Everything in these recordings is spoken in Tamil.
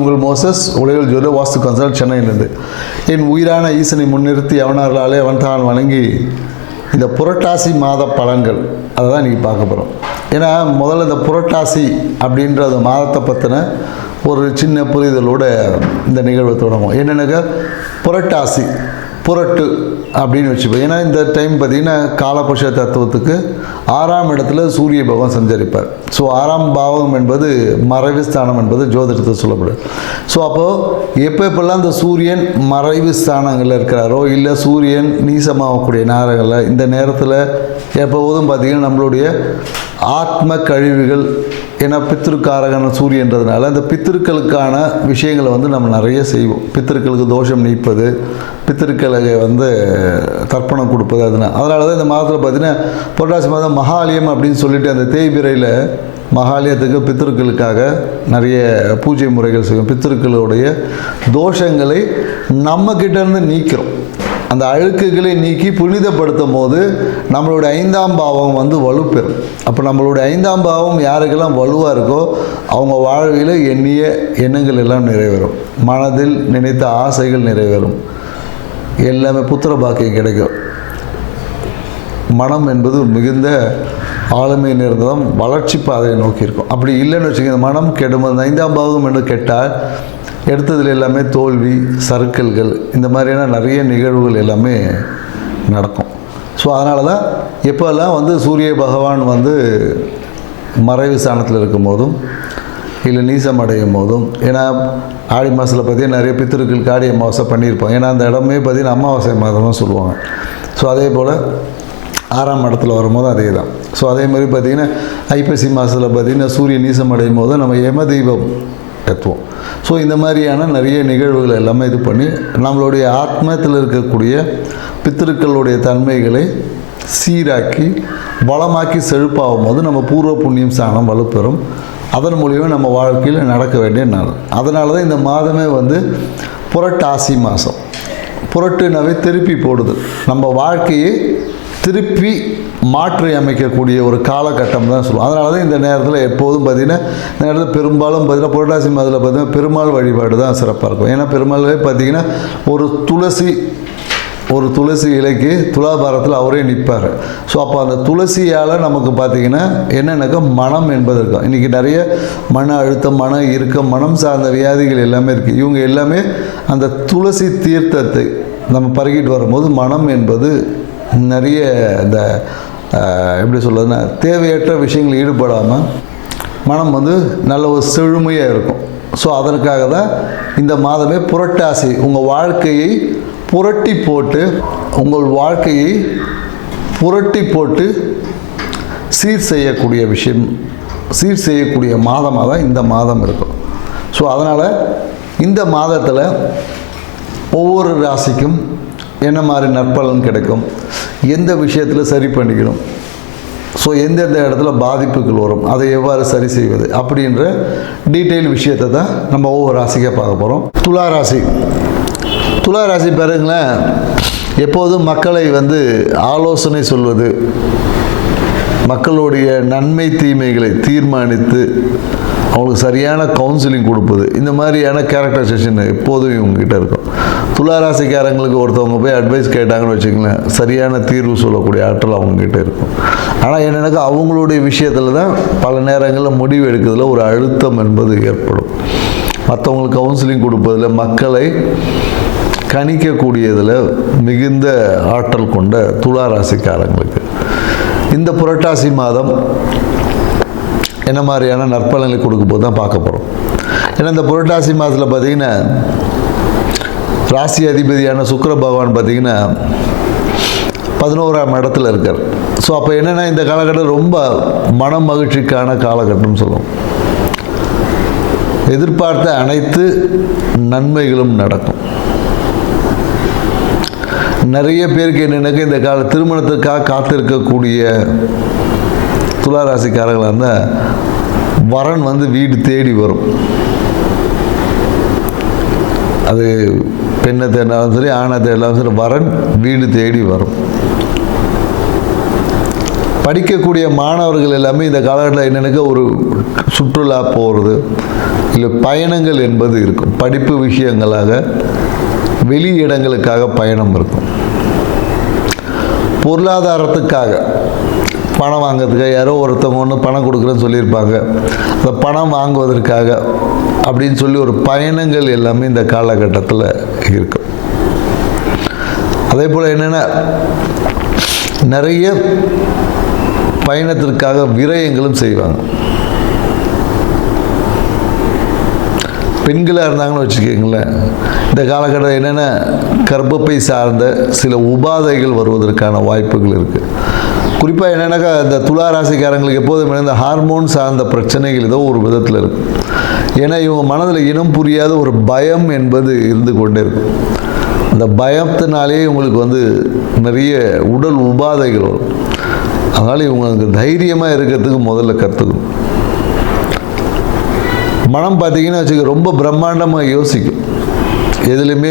உங்கள் மோசஸ், உலகில் ஜோதி, வாஸ்து கன்சல்ட், சென்னையிலிருந்து. என் உயிரான ஈசனை முன்னிறுத்தி அவனார்களாலே அவன் தான் வணங்கி இந்த புரட்டாசி மாத பலன்கள் அதை தான் இன்றைக்கி பார்க்க போகிறோம். ஏன்னா முதல்ல இந்த புரட்டாசி அப்படின்ற அந்த மாதத்தை பற்றின ஒரு சின்ன புரிதலோட இந்த நிகழ்வை தொடங்கும். என்னென்னாக்கா புரட்டாசி, புரட்டு அப்படின்னு வச்சுப்போம். ஏன்னா இந்த டைம் பார்த்திங்கன்னா காலபுருஷ தத்துவத்துக்கு 6ஆம் இடத்துல சூரிய பகவான் சஞ்சரிப்பார். ஸோ 6ஆம் பாவம் என்பது மறைவு ஸ்தானம் என்பது ஜோதிடத்தை சொல்லப்படும். ஸோ அப்போது எப்போல்லாம் இந்த சூரியன் மறைவு ஸ்தானங்களில் இருக்கிறாரோ, இல்லை சூரியன் நீசமாகக்கூடிய நேரங்களில், இந்த நேரத்தில் எப்போதும் பார்த்திங்கன்னா நம்மளுடைய ஆத்ம கழிவுகள், ஏன்னா பித்திருக்காரகன சூரியன்றதுனால அந்த பித்திருக்களுக்கான விஷயங்களை நம்ம நிறைய செய்வோம். பித்திருக்களுக்கு தோஷம் நீப்பது, பித்திருக்களுக்கு தர்ப்பணம் கொடுப்பது. அதனால தான் இந்த மாதத்தில் பார்த்திங்கன்னா புரட்டாசி மாதம் மகாலயம் அப்படின்னு சொல்லிட்டு அந்த தேய்பிரையில் மகாலயத்துக்கு பித்திருக்களுக்காக நிறைய பூஜை முறைகள் செய்வோம். பித்திருக்களுடைய தோஷங்களை நம்மக்கிட்டேருந்து நீக்கிறோம். அந்த அழுக்குகளை நீக்கி புனிதப்படுத்தும் போது நம்மளுடைய 5ஆம் பாவம் வலுப்பெறும். அப்போ நம்மளுடைய 5ஆம் பாவம் யாருக்கெல்லாம் வலுவாக இருக்கோ அவங்க வாழ்வில் எண்ணிய எண்ணங்கள் எல்லாம் நிறைவேறும், மனதில் நினைத்த ஆசைகள் நிறைவேறும், எல்லாமே புத்திர பாக்கியம் கிடைக்கும். மனம் என்பது மிகுந்த ஆளுமை நிறைந்ததும் வளர்ச்சி பாதையை நோக்கி இருக்கும். அப்படி இல்லைன்னு வச்சுக்கோங்க, மனம் கெடும். அந்த 5ஆம் பாவம் என்று கெட்டால் எடுத்ததில் எல்லாமே தோல்வி, சறுக்கல்கள், இந்த மாதிரியான நிறைய நிகழ்வுகள் எல்லாமே நடக்கும். ஸோ அதனால தான் எப்போல்லாம் சூரிய பகவான் மறைவு ஸ்தானத்தில் இருக்கும் போதும் இல்லை நீசம் அடையும் போதும், ஏன்னா ஆடி மாதத்தில் பார்த்திங்கன்னா நிறைய பித்திருக்களுக்கு ஆடி அமாவாசை பண்ணியிருப்போம். ஏன்னா அந்த இடமே பார்த்திங்கன்னா அமாவாசை மாதமாக சொல்லுவாங்க. ஸோ அதே போல் 6ஆம் இடத்துல வரும்போது அதே தான். ஸோ அதே மாதிரி பார்த்திங்கன்னா ஐப்பசி மாதத்தில் பார்த்திங்கன்னா சூரிய நீசம் அடையும் போது நம்ம யம தெய்வம் ஏற்றுவோம். ஸோ இந்த மாதிரியான நிறைய நிகழ்வுகள் எல்லாமே இது பண்ணி நம்மளுடைய ஆத்மத்தில் இருக்கக்கூடிய பித்திருக்களுடைய தன்மைகளை சீராக்கி வளமாக்கி செழிப்பாகும் போது நம்ம பூர்வ புண்ணியம் ஸ்தானம் வலுப்பெறும். அதன் மூலியமாக நம்ம வாழ்க்கையில் நடக்க வேண்டிய நாள். அதனால தான் இந்த மாதமே புரட்டாசி மாதம். புரட்டுனாவே திருப்பி போடுது, நம்ம வாழ்க்கையை திருப்பி மாற்றி அமைக்கக்கூடிய ஒரு காலகட்டம் தான் சொல்லுவோம். அதனால தான் இந்த நேரத்தில் எப்போதும் பார்த்திங்கன்னா இந்த நேரத்தில் பெரும்பாலும் பார்த்திங்கன்னா புரட்டாசி மாதத்தில் பார்த்திங்கன்னா பெருமாள் வழிபாடு தான் சிறப்பாக இருக்கும். ஏன்னா பெருமாளே பார்த்திங்கன்னா ஒரு துளசி இலைக்கு துலாபாரத்தில் அவரே நிற்பார். ஸோ அப்போ அந்த துளசியால் நமக்கு பார்த்திங்கன்னா என்னென்னாக்கா மனம் என்பது இருக்கும். இன்றைக்கி நிறைய மன அழுத்தம், மன இறுக்கம், மனம் சார்ந்த வியாதிகள் எல்லாமே இருக்குது. இவங்க எல்லாமே அந்த துளசி தீர்த்தத்தை நம்ம பருகிட்டு வரும்போது மனம் என்பது நிறைய இந்த எப்படி சொல்கிறதுன்னா தேவையற்ற விஷயங்கள் ஈடுபடாமல் மனம் நல்ல ஒரு செழுமையாக இருக்கும். ஸோ அதற்காக தான் இந்த மாதமே புரட்டாசி. உங்கள் வாழ்க்கையை புரட்டி போட்டு சீர் செய்யக்கூடிய விஷயம், சீர் செய்யக்கூடிய மாதமாக தான் இந்த மாதம் இருக்கும். ஸோ அதனால் இந்த மாதத்தில் ஒவ்வொரு ராசிக்கும் என்ன மாதிரி நற்பலன் கிடைக்கும், எந்த விஷயத்தில் சரி பண்ணிக்கணும், ஸோ எந்தெந்த இடத்துல பாதிப்புகள் வரும், அதை எவ்வாறு சரி செய்வது அப்படின்ற டீட்டெயில் விஷயத்தை தான் நம்ம ஒவ்வொரு ராசிக்காக பார்க்க போகிறோம். துலா ராசி பாருங்களேன், எப்போதும் மக்களை ஆலோசனை சொல்வது, மக்களுடைய நன்மை தீமைகளை தீர்மானித்து அவங்களுக்கு சரியான கவுன்சிலிங் கொடுப்பது, இந்த மாதிரியான கேரக்டரைசேஷன் எப்போதும் இவங்ககிட்ட இருக்கும். துளாராசிக்காரங்களுக்கு ஒருத்தவங்க போய் அட்வைஸ் கேட்டாங்கன்னு வச்சுக்கங்களேன், சரியான தீர்வு சொல்லக்கூடிய ஆற்றல் அவங்ககிட்ட இருக்கும். ஆனால் என்னென்னாக்கா அவங்களுடைய விஷயத்தில் தான் பல நேரங்களில் முடிவு எடுக்கிறதுல ஒரு அழுத்தம் என்பது ஏற்படும். மற்றவங்களுக்கு கவுன்சிலிங் கொடுப்பதில், மக்களை கணிக்கக்கூடியதில் மிகுந்த ஆற்றல் கொண்ட துளாராசிக்காரங்களுக்கு இந்த புரட்டாசி மாதம் என்ன மாதிரியான நற்பலன்களை கொடுக்கும்போது தான் பார்க்க போகிறோம். ஏன்னா இந்த புரட்டாசி மாதத்தில் பார்த்திங்கன்னா ராசி அதிபதியான சுக்கிர பகவான் பார்த்திங்கன்னா 11ஆம் இடத்துல இருக்கார். ஸோ அப்போ என்னென்னா இந்த காலகட்டம் ரொம்ப மன மகிழ்ச்சிக்கான காலகட்டம்னு சொல்லுவோம். எதிர்பார்த்த அனைத்து நன்மைகளும் நடக்கும். நிறைய பேருக்கு என்னென்னாக்க இந்த திருமணத்துக்காக காத்திருக்கக்கூடிய துளாராசிக்காரர்களாக இருந்தால் வரன் வீடு தேடி வரும். அது பெண்ணை தேடினாலும் சரி, ஆணை தேடினாலும் சரி, வரன் வீடு தேடி வரும். படிக்கக்கூடிய மாணவர்கள் எல்லாமே இந்த காலகட்டத்தில் என்னென்னக்க ஒரு சுற்றுலா போகிறது இல்லை பயணங்கள் என்பது இருக்கும். படிப்பு விஷயங்களாக வெளி இடங்களுக்காக பயணம் இருக்கும். பொருளாதாரத்துக்காக பணம் வாங்கிறதுக்காக யாரோ ஒருத்தவங்க ஒன்று பணம் கொடுக்குறேன்னு சொல்லியிருப்பாங்க, அந்த பணம் வாங்குவதற்காக அப்படின்னு சொல்லி ஒரு பயணங்கள் எல்லாமே இந்த காலகட்டத்தில் இருக்கும். அதே போல் என்னென்னா நிறைய பயணத்திற்காக விரயங்களும் செய்வாங்க. பெண்களாக இருந்தாங்கன்னு வச்சுக்கோங்களேன், இந்த காலகட்டம் என்னென்னா கர்ப்பப்பை சார்ந்த சில உபாதைகள் வருவதற்கான வாய்ப்புகள் இருக்குது. குறிப்பாக என்னென்னாக்கா இந்த துலா ராசிக்காரங்களுக்கு எப்போதுமே இந்த ஹார்மோன் சார்ந்த பிரச்சனைகள் ஏதோ ஒரு விதத்தில் இருக்கும். ஏன்னா இவங்க மனதில் இனம் புரியாத ஒரு பயம் என்பது இருந்து கொண்டே இருக்கும். அந்த பயத்தினாலே இவங்களுக்கு நிறைய உடல் உபாதைகள் வரும். அதனால் இவங்களுக்கு தைரியமாக இருக்கிறதுக்கு முதல்ல கற்றுக்கணும். மனம் பார்த்தீங்கன்னா வச்சுக்க ரொம்ப பிரம்மாண்டமாக யோசிக்கும். எதுலையுமே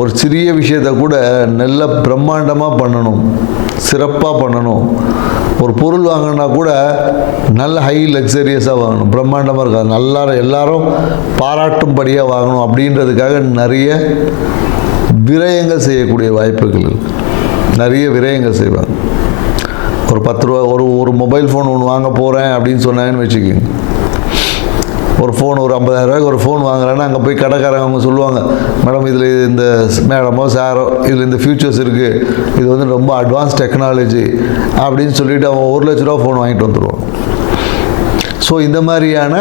ஒரு சிறிய விஷயத்தை கூட நல்ல பிரம்மாண்டமாக பண்ணணும், சிறப்பாக பண்ணணும். ஒரு பொருள் வாங்கினா கூட நல்ல ஹை லக்ஸரியஸாக வாங்கணும், பிரம்மாண்டமாக இருக்காது, எல்லாரும் பாராட்டும்படியாக வாங்கணும் அப்படின்றதுக்காக நிறைய விரயங்கள் செய்யக்கூடிய வாய்ப்புகள் இருக்குது. நிறைய விரயங்கள் செய்வாங்க. ஒரு 10 ரூபா ஒரு மொபைல் ஃபோன் ஒன்று வாங்க போகிறேன் அப்படின்னு சொன்னாங்கன்னு வச்சுக்கோங்க. ஒரு ஃபோன் ஒரு 50,000 ரூபாய்க்கு ஒரு ஃபோன் வாங்குறேன்னா அங்கே போய் கடைக்காரங்க அவங்க சொல்லுவாங்க, மேடம் இதில் இந்த மேடமோ சாரோ இதில் இந்த ஃபியூச்சர்ஸ் இருக்குது, இது ரொம்ப அட்வான்ஸ் டெக்னாலஜி அப்படின்னு சொல்லிவிட்டு அவன் 1 லட்ச ரூபா ஃபோன் வாங்கிட்டு வந்துடுவான். ஸோ இந்த மாதிரியான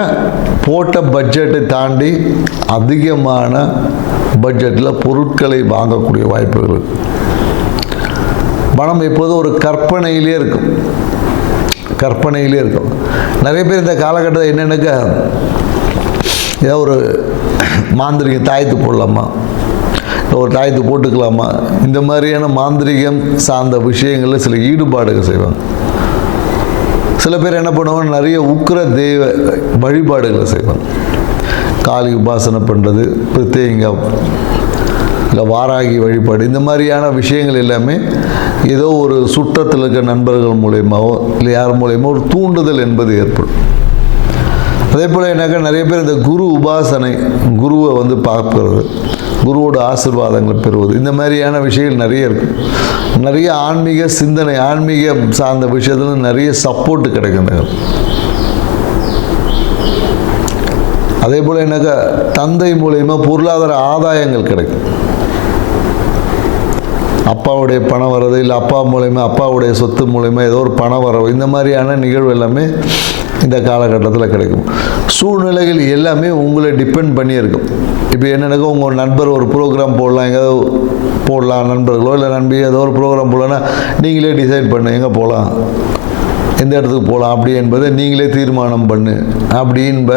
போட்ட பட்ஜெட்டை தாண்டி அதிகமான பட்ஜெட்டில் பொருட்களை வாங்கக்கூடிய வாய்ப்புகள். பணம் எப்போதும் ஒரு கற்பனையிலே இருக்கும். நிறைய பேர் இந்த காலகட்டத்தில் என்னென்னக்கா ஏதோ ஒரு மாந்திரிக தாயத்து போடலாமா, ஒரு தாயத்து போட்டுக்கலாமா, இந்த மாதிரியான மாந்திரிகம் சார்ந்த விஷயங்களில் சில ஈடுபாடுகள் செய்வாங்க. சில பேர் என்ன பண்ணுவாங்க, நிறைய உக்கிர தெய்வ வழிபாடுகளை செய்வாங்க. காளி உபாசனை பண்ணுறது, பிரத்யேக இல்லை வாராகி வழிபாடு, இந்த மாதிரியான விஷயங்கள் எல்லாமே ஏதோ ஒரு சுற்றத்தில் இருக்க நண்பர்கள் மூலயமாவோ இல்லை யார் மூலயமா ஒரு தூண்டுதல் என்பது ஏற்படும். அதே போல் என்னக்கா நிறைய பேர் இந்த குரு உபாசனை, குருவை பார்க்கறது, குருவோட ஆசீர்வாதங்கள் பெறுவது, இந்த மாதிரியான விஷயங்கள் நிறைய இருக்குது. நிறைய ஆன்மீக சிந்தனை, ஆன்மீக சார்ந்த விஷயத்தில் நிறைய சப்போர்ட் கிடைக்கின்றது. அதே போல் என்னக்கா தந்தை மூலயமா பொருளாதார ஆதாயங்கள் கிடைக்கும். அப்பாவுடைய பணம் வர்றது இல்லை அப்பா மூலயமா அப்பாவுடைய சொத்து மூலயமா ஏதோ ஒரு பணம் வரவு, இந்த மாதிரியான நிகழ்வு எல்லாமே இந்த காலகட்டத்தில் கிடைக்கும். சூழ்நிலைகள் எல்லாமே உங்களை டிபெண்ட் பண்ணி இருக்கும். இப்போ என்னென்னக்கோ உங்கள் நண்பர் ஒரு ப்ரோக்ராம் போடலாம், எங்கேயாவது போடலாம், நண்பர்களோ இல்லை நண்பி ஏதோ ஒரு ப்ரோக்ராம் போடலான்னா நீங்களே டிசைட் பண்ணு எங்கே போகலாம், எந்த இடத்துக்கு போகலாம் அப்படி என்பதை நீங்களே தீர்மானம் பண்ணு அப்படின்ப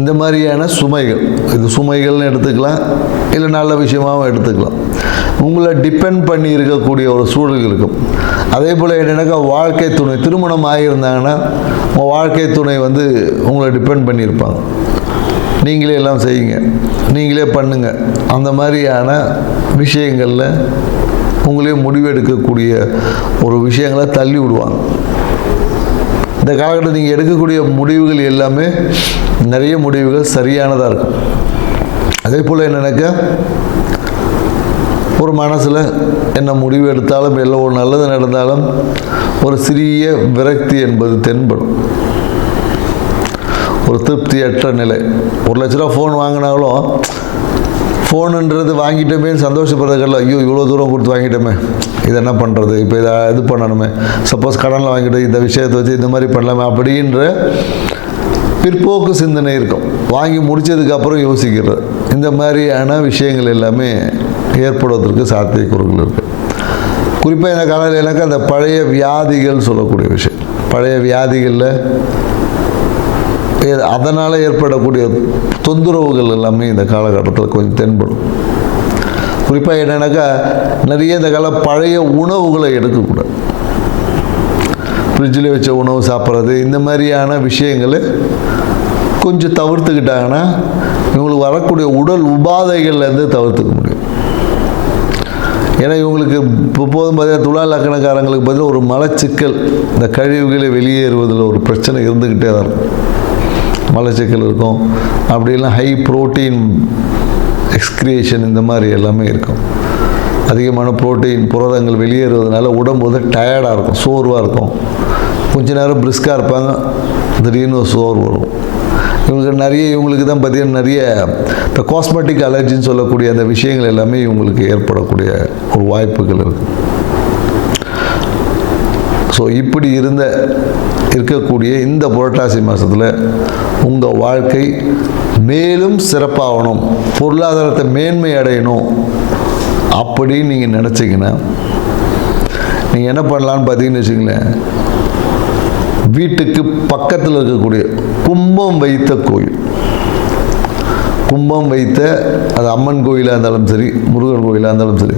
இந்த மாதிரியான சுமைகள். இது சுமைகள்னு எடுத்துக்கலாம், இல்லை நல்ல விஷயமாகவும் எடுத்துக்கலாம். உங்களை டிபெண்ட் பண்ணி இருக்கக்கூடிய ஒரு சூழல் இருக்கும். அதே போல் என்னென்னாக்கா வாழ்க்கை துணை, திருமணம் ஆகியிருந்தாங்கன்னா உங்கள் வாழ்க்கை துணை உங்களை டிபெண்ட் பண்ணியிருப்பாங்க. நீங்களே எல்லாம் செய்யுங்க, நீங்களே பண்ணுங்க, அந்த மாதிரியான விஷயங்களில் உங்களே முடிவெடுக்கக்கூடிய ஒரு விஷயங்களை தள்ளி விடுவாங்க. இந்த காலகட்டத்தில் நீங்கள் எடுக்கக்கூடிய முடிவுகள் எல்லாமே நிறைய முடிவுகள் சரியானதாக இருக்கும். அதே போல் என்னென்னாக்கா ஒரு மனசில் என்ன முடிவு எடுத்தாலும் இல்லை ஒரு நல்லது நடந்தாலும் ஒரு சிறிய விரக்தி என்பது தென்படும். ஒரு திருப்தியற்ற நிலை. 1 லட்ச ரூபா ஃபோன் வாங்கினாலும் ஃபோனுன்றது வாங்கிட்டோமே சந்தோஷப்படுறதுக்கல்ல, ஐயோ இவ்வளோ தூரம் கொடுத்து வாங்கிட்டோமே, இதை என்ன பண்ணுறது, இப்போ இதை இது பண்ணணுமே, சப்போஸ் கடனில் வாங்கிட்டு இந்த விஷயத்தை வச்சு இந்த மாதிரி பண்ணலாமே அப்படின்ற பிற்போக்கு சிந்தனை இருக்கும். வாங்கி முடித்ததுக்கப்புறம் யோசிக்கிறது, இந்த மாதிரியான விஷயங்கள் எல்லாமே ஏற்படுவதற்கு சாத்தியக்கூறுகள் இருக்குது. குறிப்பாக இந்த காலத்தில் எனக்கு அந்த பழைய வியாதிகள் சொல்லக்கூடிய விஷயம், பழைய வியாதிகளில் அதனால் ஏற்படக்கூடிய தொந்தரவுகள் எல்லாமே இந்த காலகட்டத்தில் கொஞ்சம் தென்படும். குறிப்பாக என்னென்னாக்கா நிறைய இந்த கால பழைய உணவுகளை எடுக்கக்கூடாது. ஃப்ரிட்ஜில் வச்ச உணவு சாப்பிட்றது, இந்த மாதிரியான விஷயங்களை கொஞ்சம் தவிர்த்துக்கிட்டாங்கன்னா இவங்களுக்கு வரக்கூடிய உடல் உபாதைகள்லேருந்து தவிர்த்துக்க முடியும். ஏன்னா இவங்களுக்கு இப்போதும் பார்த்தீங்கன்னா துலா லக்கணக்காரங்களுக்கு பதில் ஒரு மலச்சிக்கல், இந்த கழிவுகளை வெளியேறுவதில் ஒரு பிரச்சனை இருந்துக்கிட்டே தான் இருக்கும். மலச்சிக்கல் இருக்கும், அப்படிலாம் ஹை ப்ரோட்டீன் எக்ஸ்கிரியேஷன் இந்த மாதிரி எல்லாமே இருக்கும். அதிகமான ப்ரோட்டீன் புரதங்கள் வெளியேறுவதனால உடம்பு வந்து டயர்டாக இருக்கும், சோர்வாக இருக்கும். கொஞ்ச நேரம் பிரிஸ்காக இருப்பாங்க, திடீர்னு ஒரு சோர்வு வரும். இவங்களுக்கு தான் பார்த்தீங்கன்னா நிறைய இந்த காஸ்மெட்டிக் அலர்ஜின்னு சொல்லக்கூடிய அந்த விஷயங்கள் எல்லாமே இவங்களுக்கு ஏற்படக்கூடிய ஒரு வாய்ப்புகள் இருக்குது. ஸோ இப்படி இருக்கக்கூடிய இந்த புரட்டாசி மாதத்தில் உங்கள் வாழ்க்கை மேலும் சிறப்பாகணும், பொருளாதாரத்தை மேன்மை அடையணும் அப்படின்னு நீங்கள் நினச்சிங்கன்னா நீங்கள் என்ன பண்ணலான்னு பார்த்தீங்கன்னு வச்சுங்களேன், வீட்டுக்கு பக்கத்தில் இருக்கக்கூடிய கும்பம் வைத்த கோயில், கும்பம் வைத்த அது அம்மன் கோயிலாக இருந்தாலும் சரி, முருகன் கோயிலாக இருந்தாலும் சரி,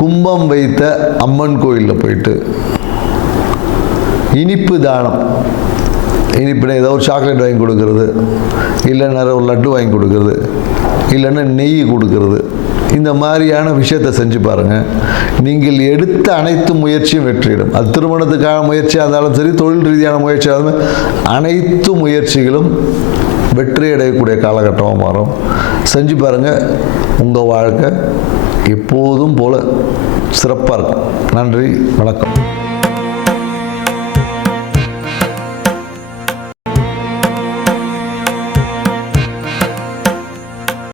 கும்பம் வைத்த அம்மன் கோயிலில் போயிட்டு இனிப்பு தானம், இனிப்புனா ஏதோ ஒரு சாக்லேட் வாங்கி கொடுக்கறது, இல்லைன்னா ஒரு லட்டு வாங்கி கொடுக்கறது, இல்லைன்னா நெய் கொடுக்கறது, இந்த மாதிரியான விஷயத்தை செஞ்சு பாருங்கள். நீங்கள் எடுத்த அனைத்து முயற்சியும் வெற்றியிடும். அது திருமணத்துக்கான முயற்சியாக இருந்தாலும் சரி, தொழில் ரீதியான முயற்சியாக இருந்தாலும் அனைத்து முயற்சிகளும் வெற்றி அடையக்கூடிய காலகட்டமாக மாறும். செஞ்சு பாருங்கள், உங்கள் வாழ்க்கை எப்போதும் போல் சிறப்பாக இருக்கும். நன்றி, வணக்கம்.